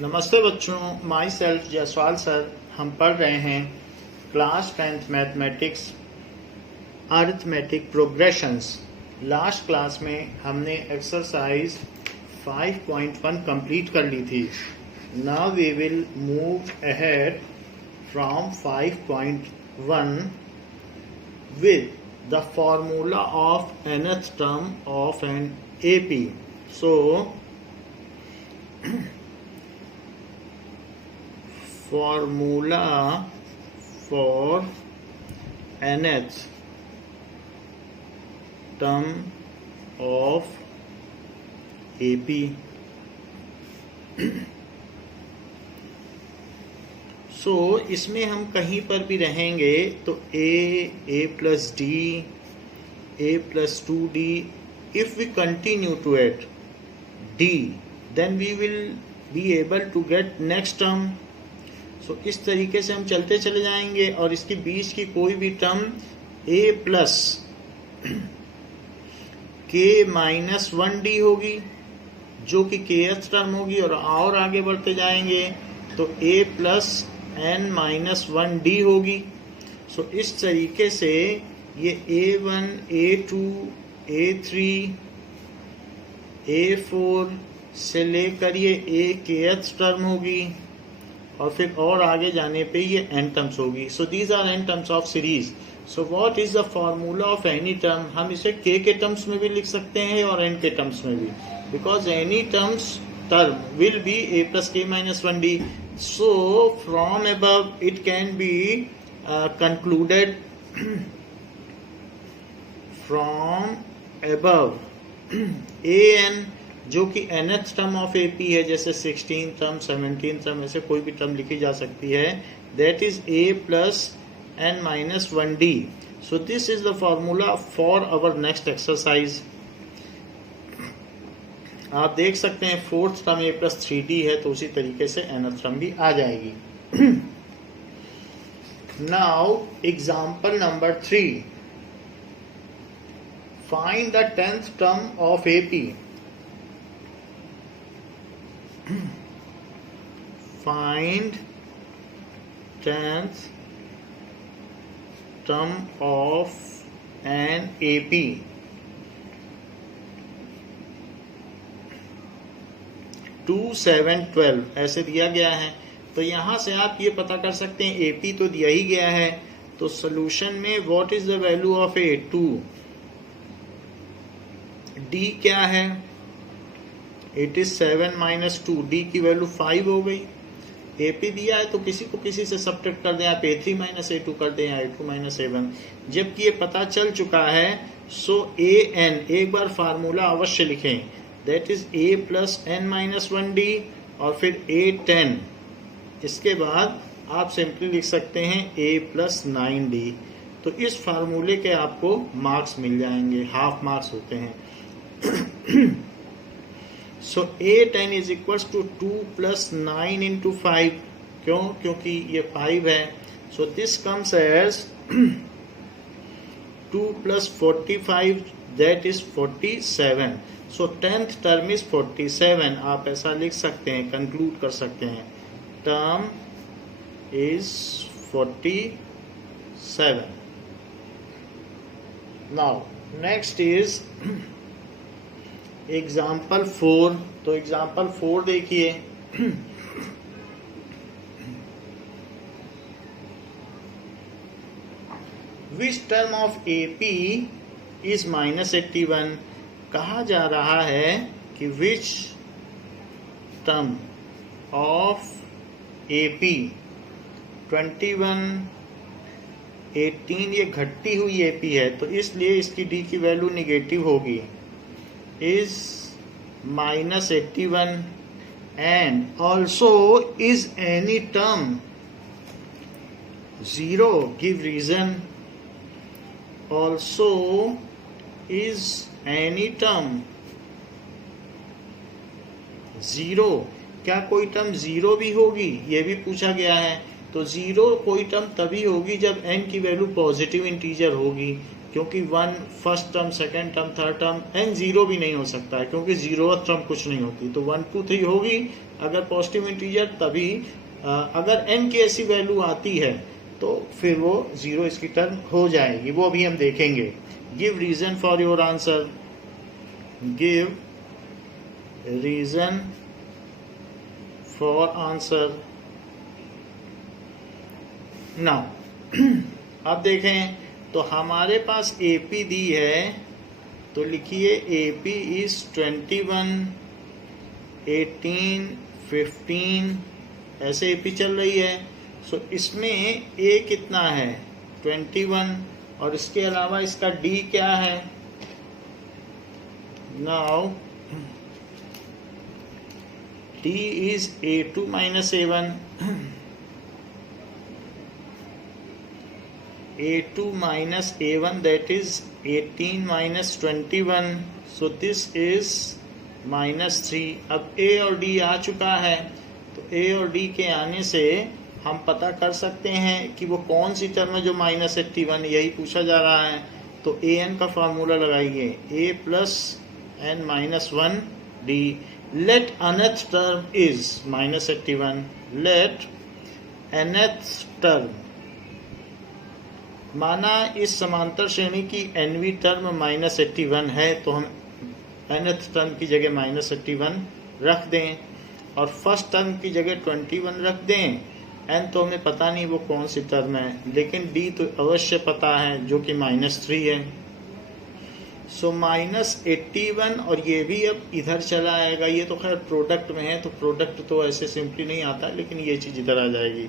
नमस्ते बच्चों, my self Jaiswal sir. हम पढ़ रहे हैं class 10th mathematics arithmetic progressions. Last class में हमने एक्सरसाइज 5.1 कंप्लीट कर ली थी। Now we will move ahead from 5.1 with the formula of nth term of an AP. So formula for nth term of AP. सो इसमें हम कहीं पर भी रहेंगे तो a plus d, a plus 2d, if we continue to it d, then we will be able to get next term. सो इस तरीके से हम चलते चले जाएंगे और इसके बीच की कोई भी term a plus k minus 1d होगी जो कि kth टर्म होगी, और आगे बढ़ते जाएंगे तो a plus n minus 1d होगी। सो इस तरीके से ये a1, a2, a3, a4 से लेकर ये a kth टर्म होगी और फिर और आगे जाने पे ये n टर्म्स होगी। So these are n terms of series. So what is the formula of any term? हम इसे k के टर्म्स में भी लिख सकते हैं और n के टर्म्स में भी, because any term will be a plus k minus 1d. So from above it can be concluded from above an जो कि nth टर्म ऑफ AP है, जैसे 16th टर्म, 17th टर्म, ऐसे कोई भी टर्म लिखी जा सकती है, that is a plus n minus 1d. So this is the formula for our next exercise. आप देख सकते हैं fourth term a plus 3d है, तो उसी तरीके से nth टर्म भी आ जाएगी। Now example number 3, find the 10th term of AP. Find 10th term of an AP. Two 7 12 ऐसे दिया गया है, तो यहां से आप ये पता कर सकते हैं AP तो दिया ही गया है, तो सोल्यूशन में what is the value of A? 2। D क्या है? इट इज 7 minus 2, D की वैल्यू 5 हो गई। AP दिया है तो किसी को किसी से सब्ट्रैक्ट कर दें आप, A3 minus A2 कर दें या A2 minus A1। जबकि ये पता चल चुका है, सो AN एक बार फार्मूला अवश्य लिखें, that is a plus n minus 1d और फिर a10। इसके बाद आप सिंपली लिख सकते हैं a plus 9d। तो इस फार्मूले के आपको मार्क्स मिल जाएंगे, हाफ मार्क्स होते हैं। So a10 is equals to 2 plus 9 into 5। क्यों? क्योंकि ये 5 है। So this comes as 2 plus 45, that is 47। So 10th term is 47। आप ऐसा लिख सकते हैं, कंक्लूड कर सकते हैं, term is 47। Now next is example 4। तो एग्जाम्पल 4 देखिए। Which term of AP is -81? कहा जा रहा है कि विच टर्म ऑफ AP 21, 18 ये घटती हुई AP है, तो इसलिए इसकी D की वैल्यू निगेटिव होगी, is -81 and also is any term 0, give reason. Also is any term 0, क्या कोई टर्म 0 भी होगी? ये भी पूछा गया है। तो 0 कोई टर्म तभी होगी जब n की वैल्यू पॉजिटिव इंटीजर होगी, क्योंकि 1 first term, second term, third term, n 0 भी नहीं हो सकता है क्योंकि 0th टर्म कुछ नहीं होती। तो 1 2 3 होगी अगर पॉजिटिव इंटीजर, तभी अगर एन की ऐसी वैल्यू आती है तो फिर वो 0 इसकी टर्म हो जाएगी, वो अभी हम देखेंगे। Give reason for your answer, give reason for answer. Now अब देखें तो हमारे पास AP दी है, तो लिखिए AP इज 21, 18, 15 ऐसे AP चल रही है। सो इसमें A कितना है 21, और इसके अलावा इसका D क्या है। Now D is A2 minus A1, A2 minus A1 that is 18 minus 21, so this is -3। अब A और D आ चुका है, तो A और D के आने से हम पता कर सकते हैं कि वो कौन सी टर्म है जो -81, यही पूछा जा रहा है। तो AN का फार्मूला लगाइए, A plus N minus 1 D। Let nth term is -81, let nth term, माना इस समांतर श्रेणी की nवीं टर्म -81 है, तो हम nth टर्म की जगह -81 रख दें और फर्स्ट टर्म की जगह 21 रख दें। n तो हमें पता नहीं वो कौन सी टर्म है, लेकिन d तो अवश्य पता है जो कि -3 है। सो -81, और ये भी अब इधर चला आएगा। ये तो खैर प्रोडक्ट में है, तो प्रोडक्ट तो ऐसे सिंपली नहीं आता, लेकिन ये चीज़ इधर आ जाएगी।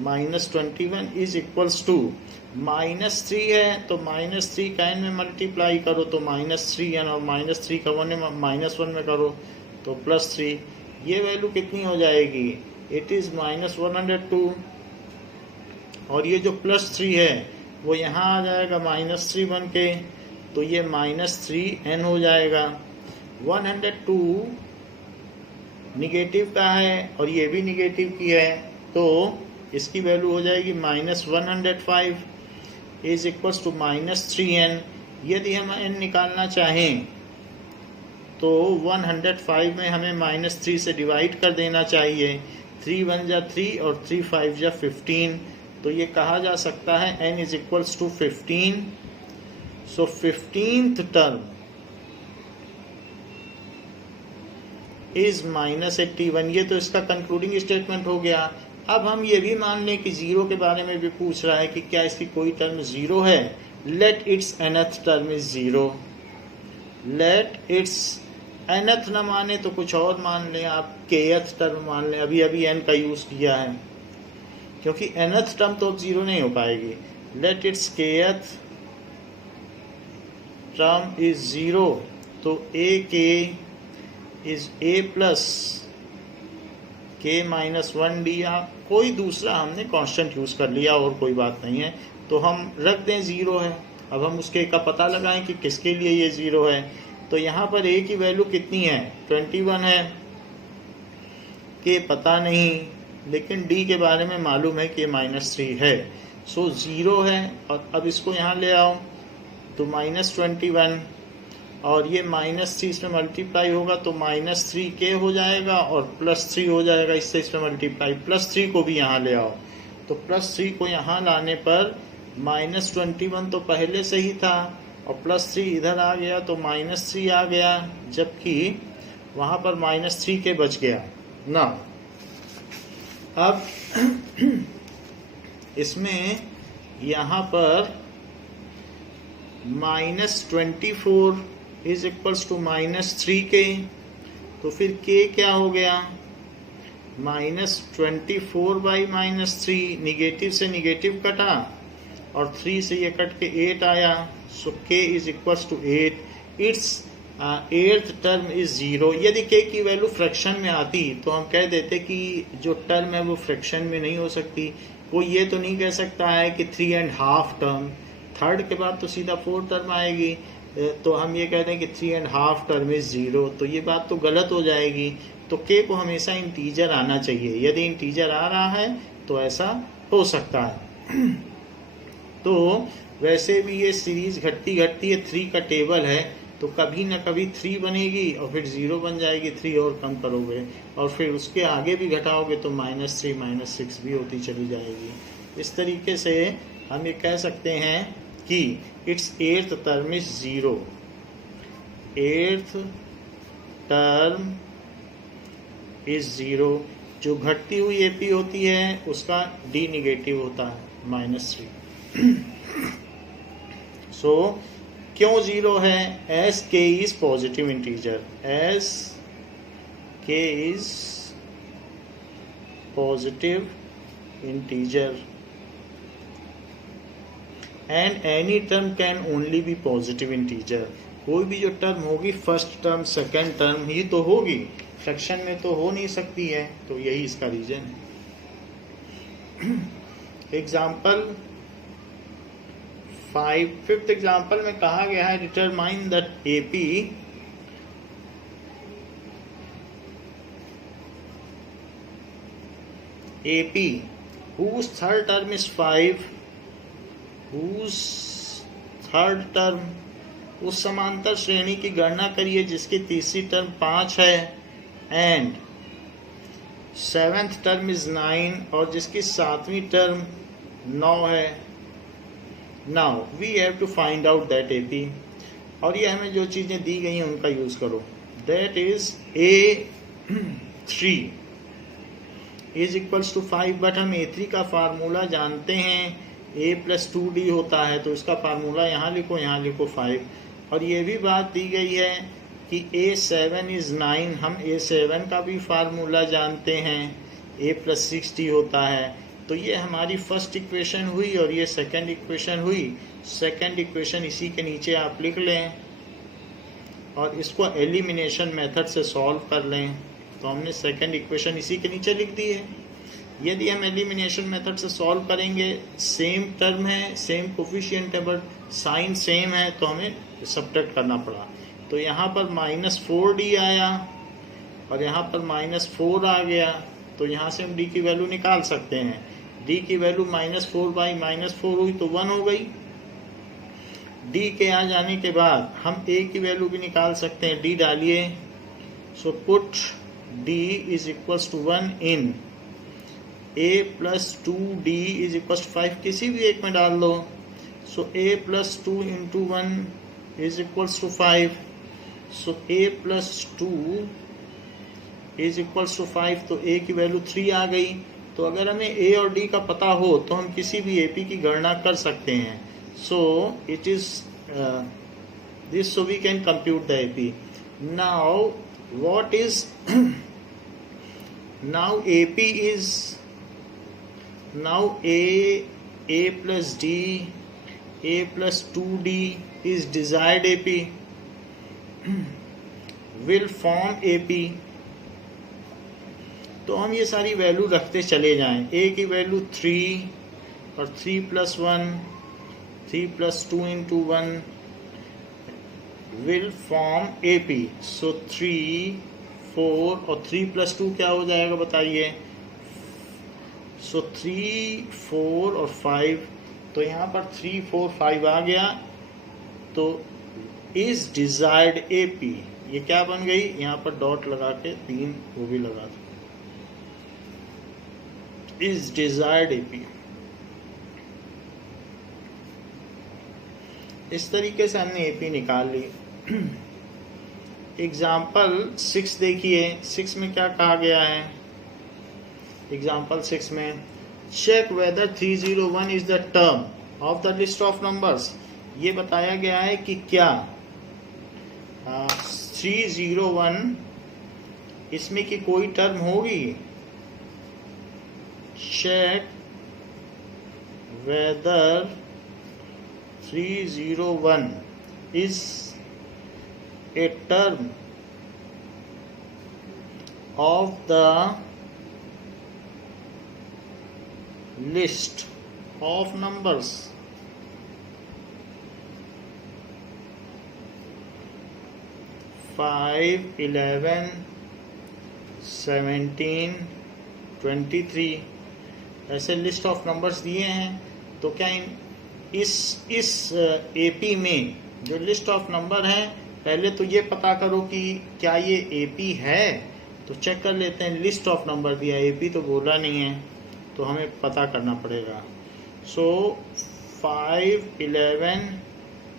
-21 इज इक्वल्स टू -3 है, तो -3 का n में मल्टीप्लाई करो तो -3n, और -3 का 1 में करो तो +3। ये वैल्यू कितनी हो जाएगी, इट इज़ -102, और ये जो +3 है वो यहाँ आ जाएगा -3 बन के, तो ये -3n हो जाएगा। 102 निगेटिव का है और ये भी निगेटिव की है, तो इसकी वैल्यू हो जाएगी -105 इज इक्वल्स टू -3n। यदि हम n निकालना चाहें तो 105 में हमें -3 से डिवाइड कर देना चाहिए। 3 1 जा 3 और 3 5 जा 15, तो ये कहा जा सकता है n is equals to 15। So 15th term is -81। ये तो इसका कंक्लूडिंग स्टेटमेंट हो गया। अब हम ये भी मान लें कि 0 के बारे में भी पूछ रहा है कि क्या इसकी कोई टर्म 0 है। Let it's nth term is 0, let it's nth न माने तो कुछ और मान लें आप, kth टर्म मान लें। अभी n का यूज किया है क्योंकि nth टर्म तो अब 0 नहीं हो पाएगी। Let it's kth term is 0, तो ak is a plus k -1 d, या कोई दूसरा हमने कांस्टेंट यूज कर लिया और कोई बात नहीं है, तो हम रख दें 0 है। अब हम उसके का पता लगाएं कि किसके लिए ये 0 है। तो यहाँ पर a की वैल्यू कितनी है 21 है, k पता नहीं, लेकिन d के बारे में मालूम है कि -3 है। सो 0 है, और अब इसको यहाँ ले आओ तो -21, और ये -3 इसमें मल्टीप्लाई होगा तो -3k हो जाएगा और +3 हो जाएगा, इससे इसमें मल्टीप्लाई। +3 को भी यहाँ ले आओ, तो +3 को यहाँ लाने पर -21 तो पहले से ही था और +3 इधर आ गया तो -3 आ गया, जबकि वहाँ पर -3k बच गया ना। अब इसमें यहाँ पर -24 इज इक्वल्स टू -3k, तो फिर k क्या हो गया -24 बाई -3, निगेटिव से निगेटिव कटा और 3 से ये कट के 8 आया, so k is equals to 8। It's 8th term is 0। यदि k की वैल्यू फ्रैक्शन में आती तो हम कह देते कि जो टर्म है वो फ्रैक्शन में नहीं हो सकती। कोई ये तो नहीं कह सकता है कि 3.5 टर्म, थर्ड के बाद तो सीधा 4 टर्म आएगी, तो हम ये कहते हैं कि 3.5 टर्म इज 0, तो ये बात तो गलत हो जाएगी। तो k को हमेशा इंटीजर आना चाहिए, यदि इंटीजर आ रहा है तो ऐसा हो सकता है। तो वैसे भी ये सीरीज घटती घटती है, 3 का टेबल है तो कभी ना कभी 3 बनेगी और फिर 0 बन जाएगी, 3 और कम करोगे और फिर उसके आगे भी घटाओगे तो -3 -6 भी होती चली जाएगी। इस तरीके से हम ये कह सकते हैं कि it's 8th term is 0, 8th term is 0। जो घटती हुई एपी होती है उसका डी निगेटिव होता है -3। सो क्यों 0 है? As k is positive integer, as k is positive integer and any term can only be positive integer. कोई भी जो टर्म होगी फर्स्ट टर्म सेकेंड टर्म ही तो होगी, फ्रैक्शन में तो हो नहीं सकती है, तो यही इसका रीजन है। एग्जाम्पल 5th एग्जाम्पल में कहा गया है determine that AP whose third term is 5, whose third term, उस समांतर श्रेणी की गणना करिए जिसकी तीसरी टर्म 5 है एंड 7th टर्म इज 9 और जिसकी 7वीं टर्म 9 है। Now we have to find out that AP, और ये हमें जो चीजें दी गई हैं उनका यूज करो। That is A3 is equals to 5, but हम A3 का फार्मूला जानते हैं, A + 2D होता है, तो इसका फार्मूला यहाँ लिखो 5। और ये भी बात दी गई है कि A7 इज 9, हम A7 का भी फार्मूला जानते हैं, A + 6D होता है। तो ये हमारी फर्स्ट इक्वेशन हुई और ये सेकंड इक्वेशन हुई। सेकंड इक्वेशन इसी के नीचे आप लिख लें और इसको एलिमिनेशन मेथड से सॉल्व कर लें। तो हमने सेकंड इक्वेशन इसी के नीचे लिख दी है। यदि हम एलिमिनेशन मेथड से सॉल्व करेंगे, सेम टर्म है, सेम कोफिशिएंट है, बट साइन सेम है, तो हमें सब्ट्रैक्ट करना पड़ा। तो यहाँ पर -4D आया और यहाँ पर -4 आ गया, तो यहाँ से हम D की वैल्यू निकाल सकते हैं। D की वैल्यू -4/-4 हुई तो 1 हो गई। D के आ जाने के बाद हम A की वैल्यू भी निकाल सकते हैं, D डालिए। So put D is equals to 1 in A + 2D is equals to 5, किसी भी एक में डाल दो। So A + 2 × 1 is equals to 5। So A + 2 is equals to 5, तो A की वैल्यू 3 आ गई। तो अगर हमें A और D का पता हो तो हम किसी भी AP की गणना कर सकते हैं। So it is this, so we can compute the AP। नाउ what is now AP is now A plus D, A plus 2D is desired AP, will form AP। तो हम ये सारी वैल्यू रखते चले जाएं। A की वैल्यू 3 और 3 + 1, 3 + 2 × 1 will form AP। so 3, 4 और 3 + 2 क्या हो जाएगा बताइए? so 3, 4 और 5, तो यहाँ पर 3, 4, 5 आ गया। तो is desired AP, ये क्या बन गई? यहाँ पर डॉट लगा के 3 वो भी लगा दो, is desired AP। इस तरीके से हमने AP निकाल ली। एग्जाम्पल 6 देखिए, 6 में क्या कहा गया है? एग्जाम्पल 6 में check whether 301 is the term of the list of numbers. ये बताया गया है कि क्या 301 इसमें की कोई टर्म होगी। Check whether 301 is a term of the list of numbers five, 11, 17, 23 ऐसे लिस्ट ऑफ नंबर्स दिए हैं। तो क्या इस एपी में जो लिस्ट ऑफ नंबर हैं, पहले तो ये पता करो कि क्या ये एपी है। तो चेक कर लेते हैं, लिस्ट ऑफ नंबर दिया, एपी तो बोला नहीं है, तो हमें पता करना पड़ेगा। सो 5, 11,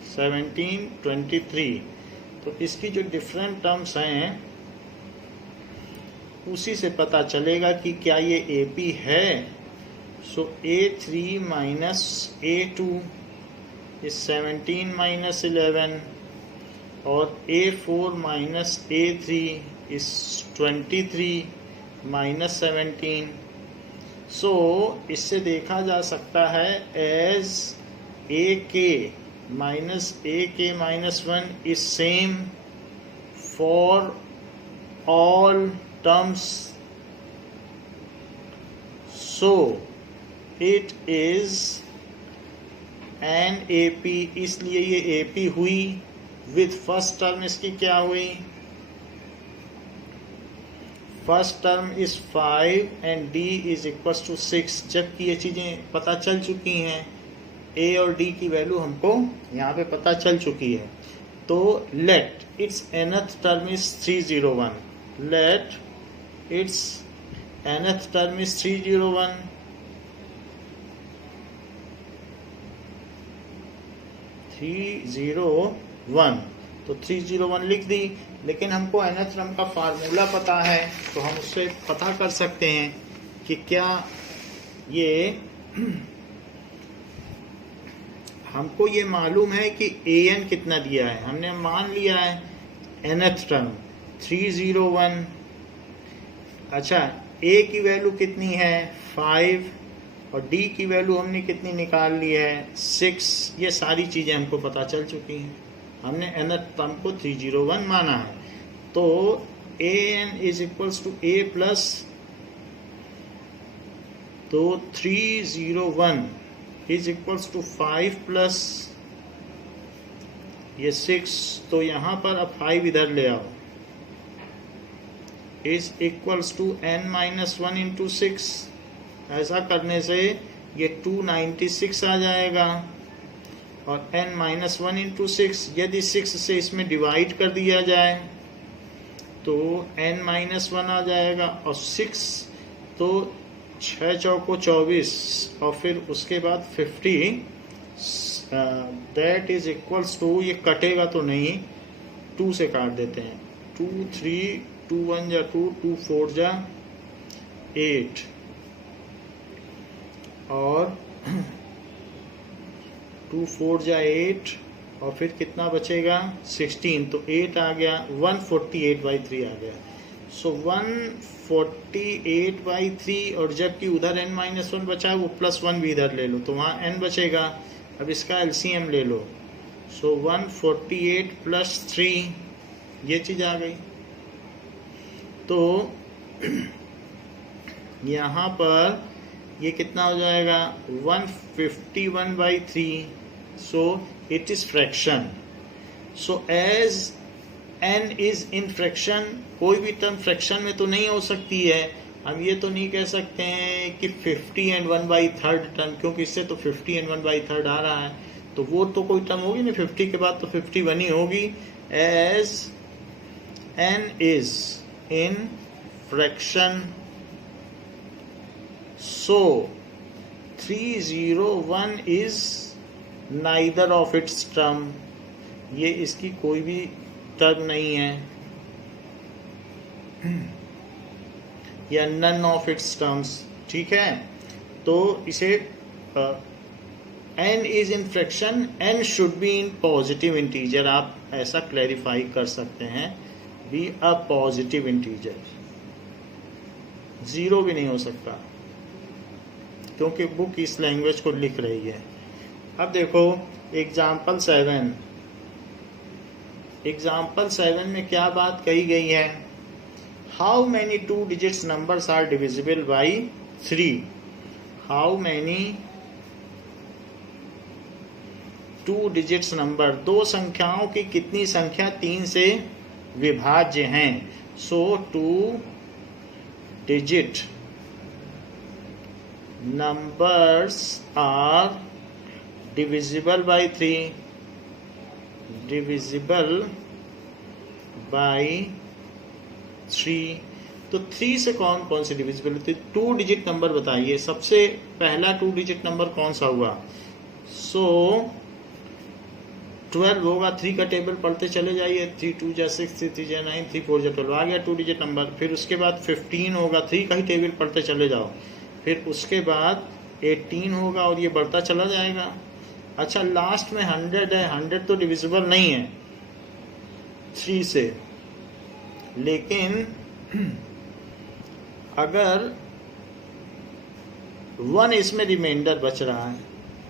17, 23, तो इसकी जो डिफरेंट टर्म्स हैं उसी से पता चलेगा कि क्या ये एपी है। सो A3 minus A2 is 17 minus 11 और A4 minus A3 is 23 minus 17। सो इससे देखा जा सकता है as AK minus AK minus 1 is same for all terms, so it is an AP, इसलिए ये AP हुई। with फर्स्ट टर्म इसकी क्या हुई, first term is 5 and D is equal to 6। जबकि ये चीजें पता चल चुकी हैं, A और D की वैल्यू हमको यहाँ पे पता चल चुकी है। तो let it's nth term is 301, let its nth term is 301, तो 301 लिख दी। लेकिन हमको nth टर्म का फार्मूला पता है, तो हम उससे पता कर सकते हैं कि क्या ये हमको ये मालूम है कि an कितना दिया है। हमने मान लिया है nth टर्म 301। अच्छा, A की वैल्यू कितनी है 5 और D की वैल्यू हमने कितनी निकाल ली है 6। ये सारी चीज़ें हमको पता चल चुकी हैं, हमने nth टर्म को 301 माना है। तो an is equals to A plus, तो 301 इज इक्वल्स टू 5 प्लस ये 6, तो यहाँ पर अब 5 इधर ले आओ, is equals to n minus 1 into 6। ऐसा करने से ये 296 आ जाएगा और n माइनस 1 इंटू 6, यदि 6 से इसमें डिवाइड कर दिया जाए तो n माइनस 1 आ जाएगा और 6 तो 6 चौको 24 और फिर उसके बाद 50, दैट इज इक्वल्स टू, ये कटेगा तो नहीं, 2 से काट देते हैं, 2 3 2 1 जा 2, 2 4 जा 8 और 2 4 जा 8 और फिर कितना बचेगा 16, तो 8 आ गया, 148/3 आ गया। सो 148/3, और जबकि उधर n माइनस 1 बचा है, वो प्लस 1 भी इधर ले लो तो वहाँ n बचेगा। अब इसका LCM ले लो, सो 148 प्लस 3, ये चीज़ आ गई। तो यहाँ पर ये कितना हो जाएगा 151/3, so it is fraction. So as n is in fraction, कोई भी टर्म फ्रैक्शन में तो नहीं हो सकती है। हम ये तो नहीं कह सकते हैं कि 50 एंड 1/3 टर्म, क्योंकि इससे तो 50 एंड 1/3 आ रहा है, तो वो तो कोई टर्म होगी ना 50 के बाद, तो 51 ही होगी। As n is in fraction, so 301 is neither of its term, ये इसकी कोई भी टर्म नहीं है, या none of its terms, ठीक है। तो इसे n is in fraction, n should be in positive integer, आप ऐसा क्लैरिफाई कर सकते हैं, बी अ पॉजिटिव इंटीजर, 0 भी नहीं हो सकता क्योंकि बुक इस लैंग्वेज को लिख रही है। अब देखो एग्जाम्पल 7 में क्या बात कही गई है, how many 2 digits numbers are divisible by 3, how many 2 digits number, 2 संख्याओं की कितनी संख्या 3 से विभाज्य हैं। So 2 digit numbers are divisible by 3, divisible by 3। तो 3 से कौन कौन सी डिविजिबल होती है? 2 डिजिट नंबर बताइए, सबसे पहला 2 डिजिट नंबर कौन सा हुआ? सो 12 होगा, 3 का टेबल पढ़ते चले जाइए, 3 2 जा 6, 3 3 जा 9, 3 4 जा 12, आ गया 2 डिजिट नंबर। फिर उसके बाद 15 होगा, 3 का ही टेबल पढ़ते चले जाओ। फिर उसके बाद 18 होगा और ये बढ़ता चला जाएगा। अच्छा, लास्ट में 100 है, 100 तो डिविजिबल नहीं है 3 से, लेकिन अगर 1 इसमें रिमाइंडर बच रहा है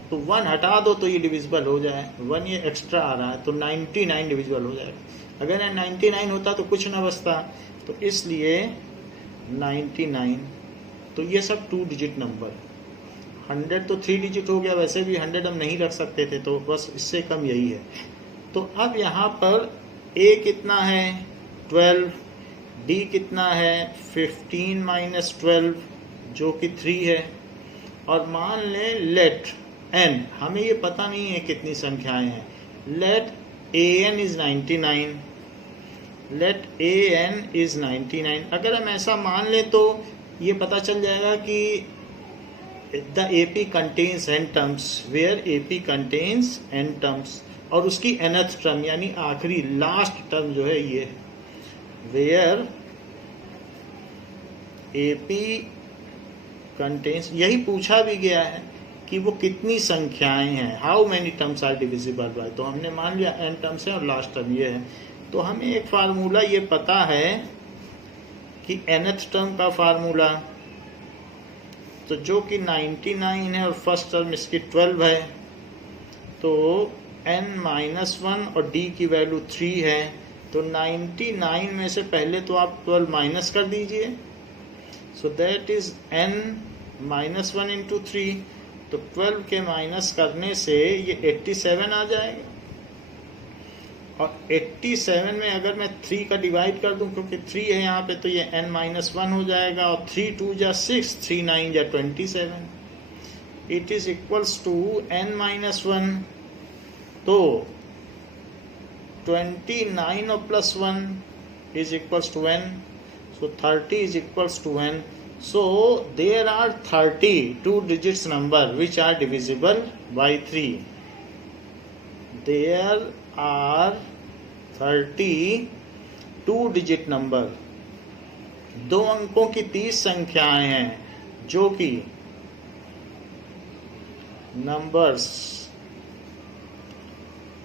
तो 1 हटा दो तो ये डिविजिबल हो जाए, 1 ये एक्स्ट्रा आ रहा है तो 99 डिविजिबल हो जाएगा। अगर 99 होता तो कुछ ना बचता, तो इसलिए 99। तो ये सब 2 डिजिट नंबर। 100 तो 3 डिजिट हो गया, वैसे भी 100 हम नहीं रख सकते थे, तो बस इससे कम यही है। तो अब यहाँ पर A कितना है 12, D कितना है 15 माइनस 12 जो कि 3 है, और मान लें लेट n, हमें ये पता नहीं है कितनी संख्याएं हैं, let an is 99, let an is 99। अगर हम ऐसा मान लें तो ये पता चल जाएगा कि द AP कंटेन्स n टर्म्स, where AP contains n terms, और उसकी nth टर्म यानी आखिरी लास्ट टर्म जो है ये, वेयर AP कंटेन्स। यही पूछा भी गया है कि वो कितनी संख्याएं हैं, how many terms are divisible by. तो हमने मान लिया n टर्म्स है और लास्ट टर्म ये है। तो हमें एक फार्मूला ये पता है कि nth टर्म का फार्मूला, तो जो कि 99 है और फर्स्ट टर्म इसकी 12 है, तो n-1 और d की वैल्यू 3 है, तो 99 में से पहले तो आप 12 माइनस कर दीजिए, so that is n-1 into 3। तो 12 के माइनस करने से ये 87 आ जाएगा, और 87 में अगर मैं 3 का डिवाइड कर दूं, क्योंकि 3 है यहाँ पे, तो ये n-1 हो जाएगा, और 3 2 जा 6, 3 9 जा 27, it is equals to n-1। तो 29 और plus 1 is equals to n, so 30 is equals to n. So there are 30 2 digits number which are divisible by 3. There are 30 2 digit number, 2 अंकों की 30 संख्याएं हैं जो कि numbers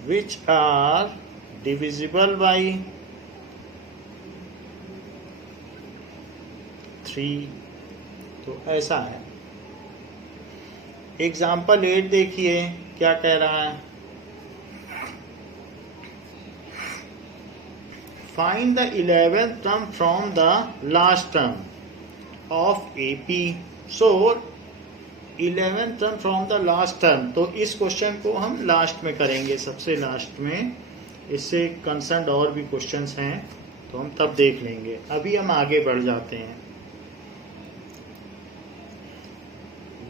which are divisible by 3। तो ऐसा है। एग्जाम्पल 8 देखिए क्या कह रहा है, find the 11th term from the last term of AP। So 11th term from the last term, तो इस क्वेश्चन को हम लास्ट में करेंगे, सबसे लास्ट में। इससे कंसर्न और भी क्वेश्चंस हैं तो हम तब देख लेंगे, अभी हम आगे बढ़ जाते हैं।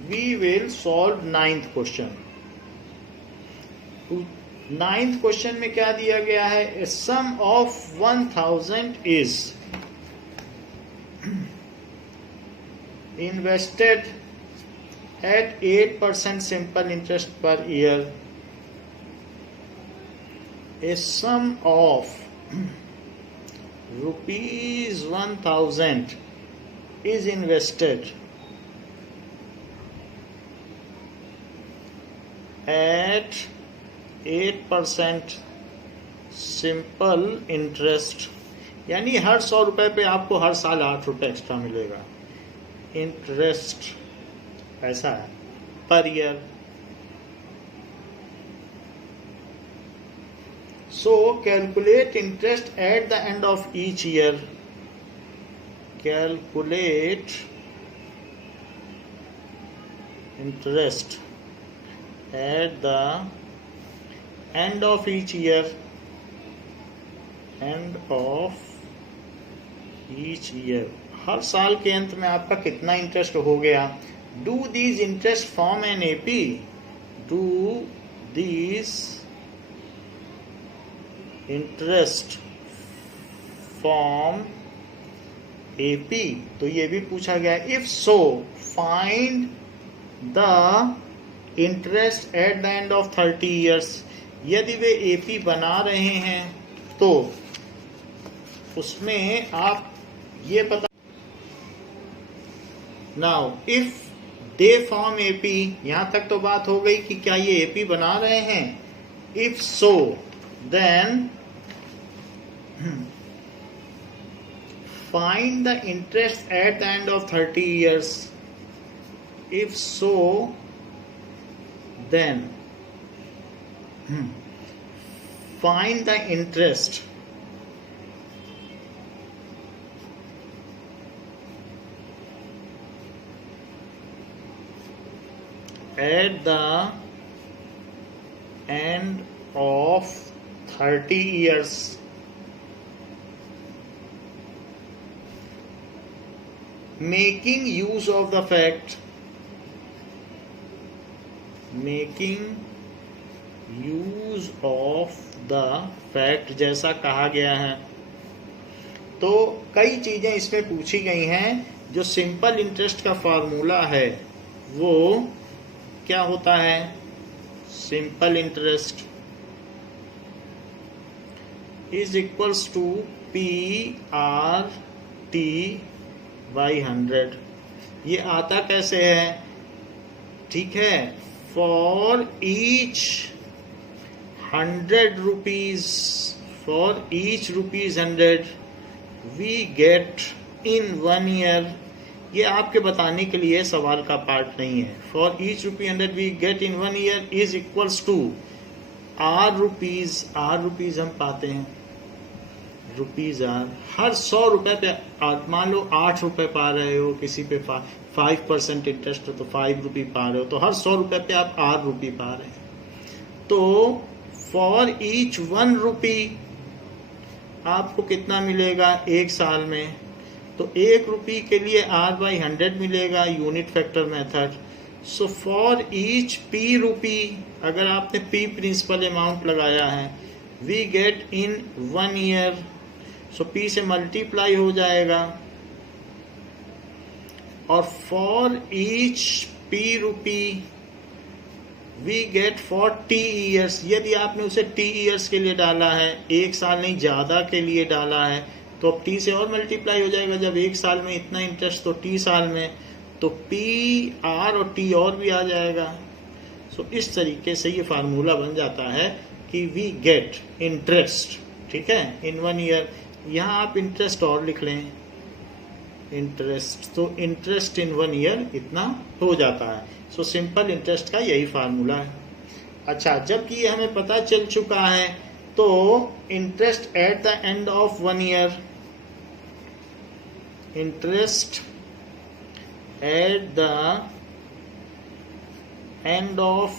We will solve 9th question। 9th question में क्या दिया गया है, a sum of 1000 is invested at 8% simple interest per year। A sum of rupees 1000 is invested at 8% simple interest, यानी हर 100 रुपए पे आपको हर साल 8 रुपए एक्स्ट्रा मिलेगा। इंटरेस्ट ऐसा है per year. So calculate interest at the end of each year. Calculate interest at the end of each year, end of each year, हर साल के अंत में आपका कितना इंटरेस्ट हो गया। Do these interest form an AP, डू these interest from AP, तो ये भी पूछा गया if so find the interest at the end of 30 years। यदि वे AP बना रहे हैं तो उसमें आप ये पता, now if they form AP, यहां तक तो बात हो गई कि क्या ये AP बना रहे हैं। If so then find the interest at the end of 30 years। if so then find the interest at the end of 30 years। making use of the fact, making use of the fact जैसा कहा गया है। तो कई चीजें इसमें पूछी गई हैं। जो सिंपल इंटरेस्ट का फॉर्मूला है वो क्या होता है। Simple interest is equals to PRT by 100। ये आता कैसे है, ठीक है। For each 100 rupees, for each rupees 100 we get in 1 year। ये आपके बताने के लिए सवाल का पार्ट नहीं है। For each rupee 100 we get in 1 year is equals to R rupees। R rupees हम पाते हैं रुपीज आर। हर 100 रुपए पे मान लो 8 रुपए पा रहे हो, किसी पे 5% इंटरेस्ट हो तो 5 रुपी पा रहे हो, तो हर 100 रुपए पे आप 8 रुपी पा रहे हैं। तो फॉर ईच 1 रुपी आपको कितना मिलेगा एक साल में। तो 1 रुपी के लिए R/100 मिलेगा, unit factor method. So for each P rupee, अगर आपने P प्रिंसिपल अमाउंट लगाया है, we get in 1 year। So P से मल्टीप्लाई हो जाएगा। और for each P rupee we get for T years। यदि आपने उसे T years के लिए डाला है, एक साल नहीं ज्यादा के लिए डाला है, तो अब T से और मल्टीप्लाई हो जाएगा। जब एक साल में इतना इंटरेस्ट तो T साल में, तो P R और T और भी आ जाएगा। सो इस तरीके से ये फार्मूला बन जाता है कि वी गेट इंटरेस्ट, ठीक है, इन 1 year। यहाँ आप इंटरेस्ट और लिख लें, इंटरेस्ट, तो इंटरेस्ट इन 1 year इतना हो जाता है। सो सिंपल इंटरेस्ट का यही फार्मूला है। अच्छा, जबकि ये हमें पता चल चुका है, तो interest at the end of 1 year, interest at the end of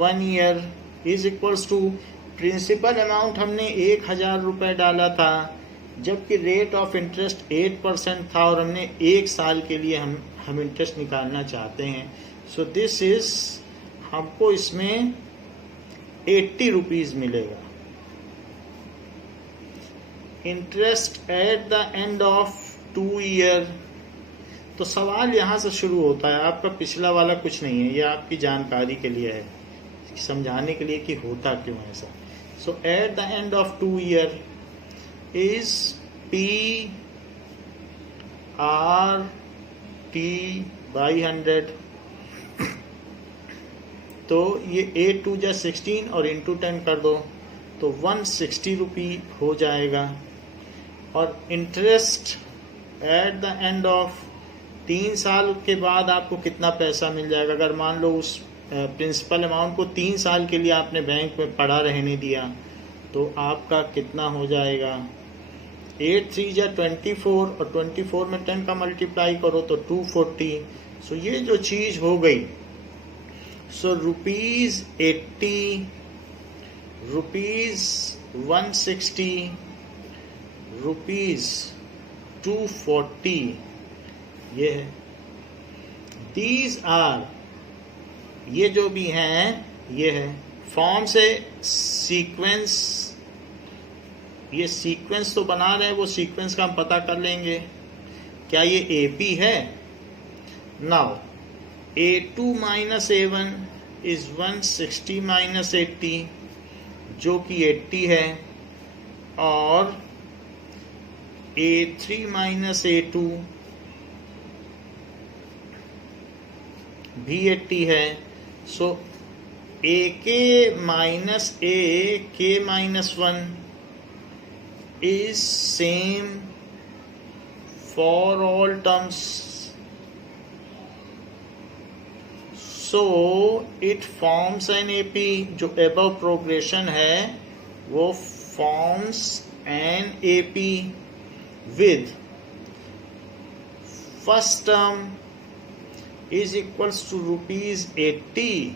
1 year is equals to, principal amount हमने 1000 रुपए डाला था, जबकि रेट ऑफ इंटरेस्ट 8% था और हमने एक साल के लिए हम इंटरेस्ट निकालना चाहते हैं। सो दिस इज, हमको इसमें 80 रुपीज मिलेगा। Interest at the end of 2 year। तो सवाल यहाँ से शुरू होता है, आपका पिछला वाला कुछ नहीं है, ये आपकी जानकारी के लिए है, समझाने के लिए कि होता क्यों ऐसा। So at the end of 2 year is PRT/100। तो ये 8 2 जा 16 और इंटू 10 कर दो तो 160 रुपी हो जाएगा। और interest at the end of 3 साल के बाद आपको कितना पैसा मिल जाएगा। अगर मान लो उस प्रिंसिपल अमाउंट को 3 साल के लिए आपने बैंक में पड़ा रहने दिया, तो आपका कितना हो जाएगा, 8 3 जा 24 और 24 में 10 का मल्टीप्लाई करो तो 240। सो ये जो चीज हो गई, सो ₹80, ₹160, ₹240, ये है। दीज आर, ये जो भी हैं ये है फॉर्म से सीक्वेंस, ये सीक्वेंस तो बना रहे हैं, वो सीक्वेंस का हम पता कर लेंगे। क्या ये AP है? Now A2 minus A1 is 160 minus 80 जो कि 80 है, और A3 माइनस A2 भी 80 है। सो AK minus AK minus 1 is same for all terms, so it forms an AP। जो above progression है वो forms an AP with first term is equals to rupees 80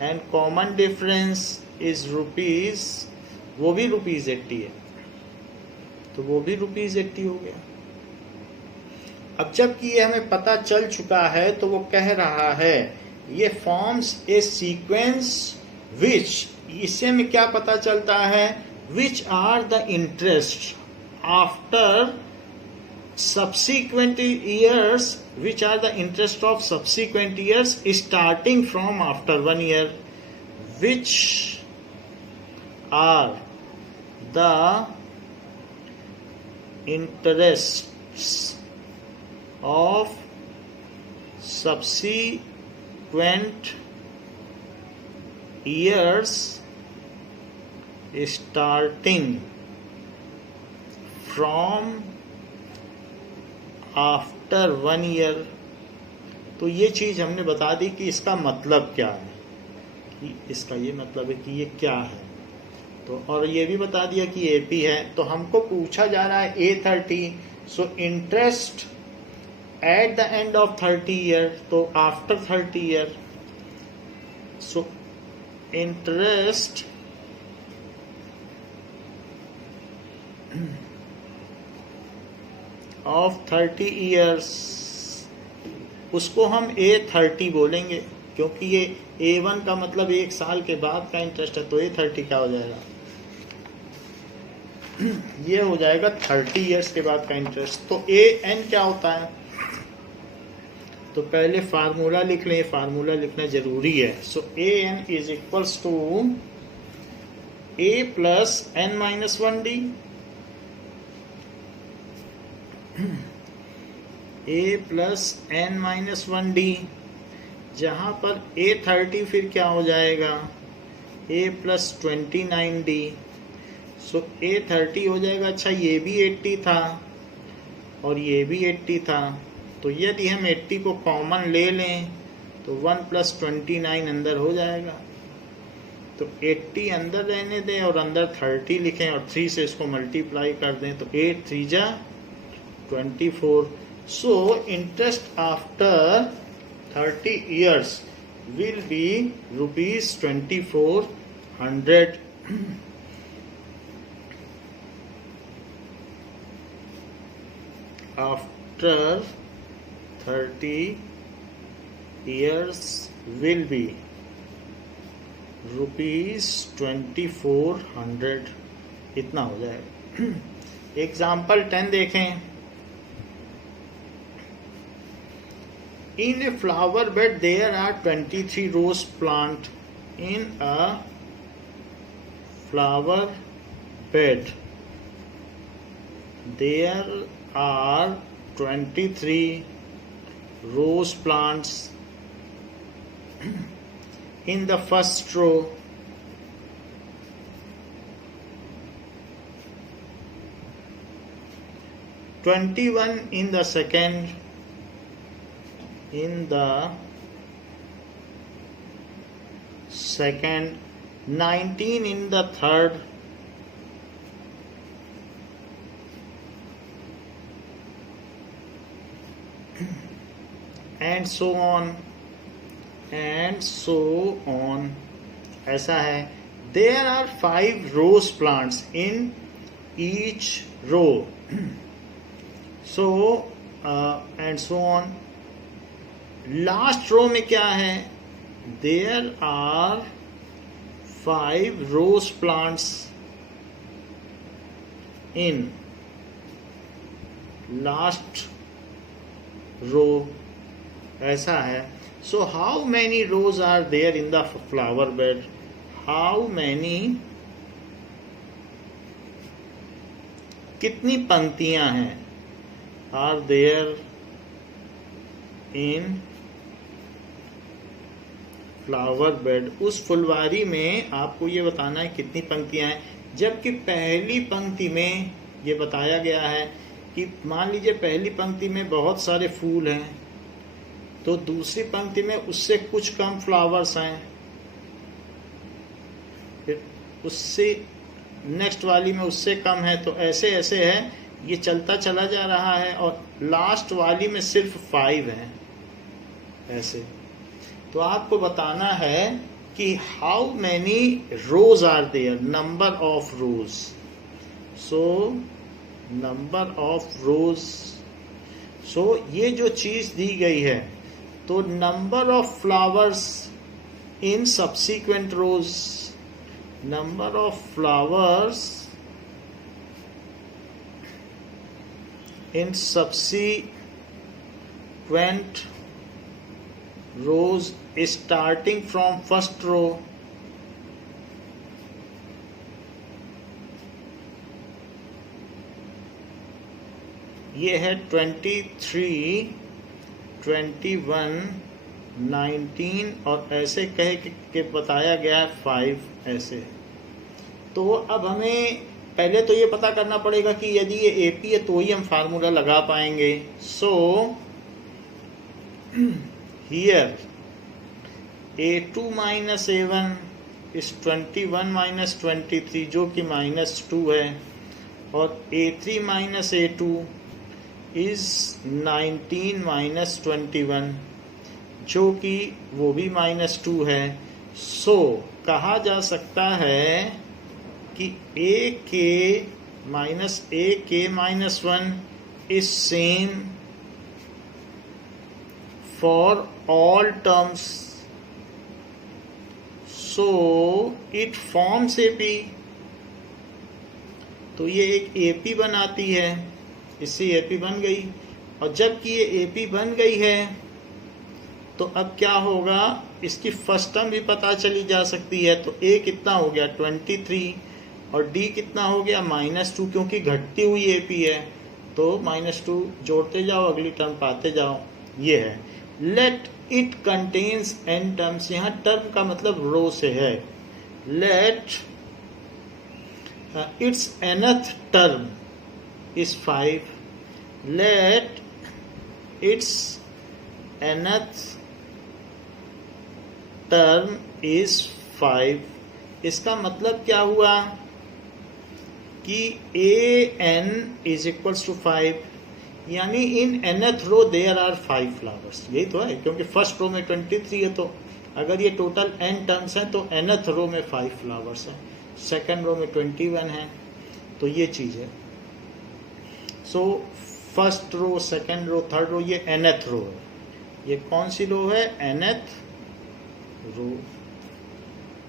and common difference is rupees, वो भी rupees 80 है तो वो भी rupees 80 हो गया। अब जबकि ये हमें पता चल चुका है तो वो कह रहा है ये फॉर्म्स ए सीक्वेंस विच, इससे हमें क्या पता चलता है? Which are the interest after subsequent years, which are the interest of subsequent years starting from after 1 year, which are the interests of subsequent years starting from after 1 year। तो ये चीज हमने बता दी कि इसका मतलब क्या है, कि इसका ये मतलब है कि ये क्या है। तो और ये भी बता दिया कि AP है। तो हमको पूछा जा रहा है A30, so interest at the end of 30 year, तो after 30 year, so interest of 30 years, उसको हम A30 बोलेंगे क्योंकि ये A1 का मतलब 1 साल के बाद का इंटरेस्ट है, तो A30 क्या हो जाएगा? ये हो जाएगा 30 इयर्स के बाद का इंटरेस्ट। तो AN क्या होता है? तो पहले फार्मूला लिख लें, फार्मूला लिखना जरूरी है। So AN is equals to A plus N minus 1D, A plus N minus 1D, जहां पर A30 फिर क्या हो जाएगा? A plus 29D, so A30 हो जाएगा। अच्छा ये भी 80 था और ये भी 80 था, तो यदि हम 80 को कॉमन ले लें तो 1 प्लस 29 अंदर हो जाएगा। तो 80 अंदर रहने दें और अंदर 30 लिखें और 3 से इसको मल्टीप्लाई कर दें, तो 8 3 जा 24। So interest after 30 years will be rupees 2400। After 30 years will be rupees 2400, इतना हो जाएगा। एग्जाम्पल 10 देखें। In a flower bed there are 23 rose plant in a flower bed. There are 23 rose plants in the first row. "21 in the second, in the second, 19 in the third, and so on and so on." ऐसा है। There are 5 rose plants in each row. So and so on. Last row में क्या है? There are 5 rose plants in last row, ऐसा है. So how many rows are there in the flower bed? How many, कितनी पंक्तियां हैं, are there in flower bed, उस फुलवारी में आपको ये बताना है कितनी पंक्तियां हैं. जबकि पहली पंक्ति में ये बताया गया है कि मान लीजिए पहली पंक्ति में बहुत सारे फूल हैं, तो दूसरी पंक्ति में उससे कुछ कम फ्लावर्स हैं, फिर उससे नेक्स्ट वाली में उससे कम है, तो ऐसे ऐसे है, ये चलता चला जा रहा है. और लास्ट वाली में सिर्फ 5 हैं ऐसे. तो आपको बताना है कि how many rows are there, number of rows. So number of rows, so ये जो चीज दी गई है, तो number of flowers in subsequent rows, number of flowers in subsequent rows starting from first row. ये है 23, 21, 19 और ऐसे कह के बताया गया है 5 ऐसे. तो अब हमें पहले तो ये पता करना पड़ेगा कि यदि ये एपी है तो ही हम फार्मूला लगा पाएंगे. So here A2 minus A1 is 21 minus 23 जो कि -2 है, और A3 minus A2 is 19 minus 21 जो कि वो भी -2 है. सो कहा जा सकता है कि AK minus 1 is same for all terms, so it forms AP. तो ये एक AP बनाती है, इससे AP बन गई. और जबकि ये AP बन गई है तो अब क्या होगा, इसकी फर्स्ट टर्म भी पता चली जा सकती है. तो A कितना हो गया 23 और D कितना हो गया -2, क्योंकि घटती हुई AP है तो -2 जोड़ते जाओ, अगली टर्म पाते जाओ. ये है. Let it contains n terms, यहाँ टर्म का मतलब रो से है. Let it's nth term is 5. Let it's nth term is 5. इसका मतलब क्या हुआ कि an इज इक्वल्स टू 5, यानी in nth row there are 5 flowers. यही तो है, क्योंकि फर्स्ट रो में 23 है, तो अगर ये टोटल n टर्म्स हैं तो nth रो में 5 फ्लावर्स हैं, सेकेंड रो में 21 है. तो ये चीज है. So first row, second row, third row, ये nth रो है. ये कौन सी रो है, nth रो.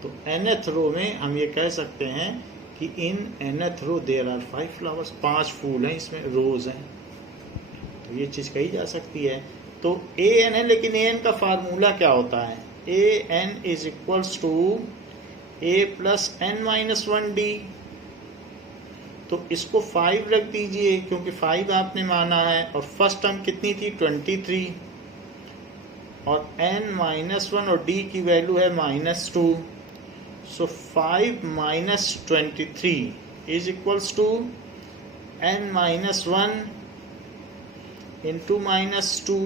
तो nth रो में हम ये कह सकते हैं कि in nth row there are 5 flowers, 5 फूल हैं इसमें, रोज हैं. तो ये चीज कही जा सकती है. तो an है, लेकिन an का फार्मूला क्या होता है, an is equals to a plus n minus 1d. तो इसको 5 रख दीजिए क्योंकि 5 आपने माना है, और फर्स्ट टर्म कितनी थी 23, और n माइनस 1 और d की वैल्यू है -2. So 5 minus 23 is equals to n minus 1 into -2.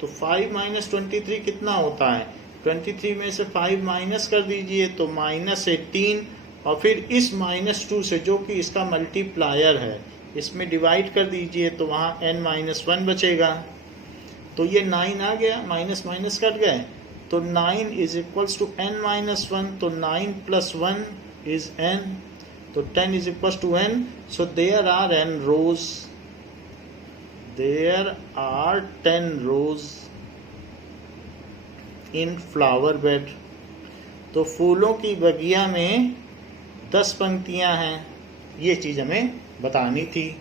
तो 5 माइनस 23 कितना होता है, 23 में से 5 माइनस कर दीजिए तो -18, और फिर इस -2 से जो कि इसका मल्टीप्लायर है इसमें डिवाइड कर दीजिए तो वहाँ n माइनस 1 बचेगा. तो ये 9 आ गया, माइनस माइनस कट गए, तो 9 is equals to n minus 1. तो 9 प्लस 1 इज n, तो 10 is equals to n. So there are n rows, there are 10 rows in flower bed. तो फूलों की बगिया में 10 पंक्तियां हैं, ये चीज़ हमें बतानी थी।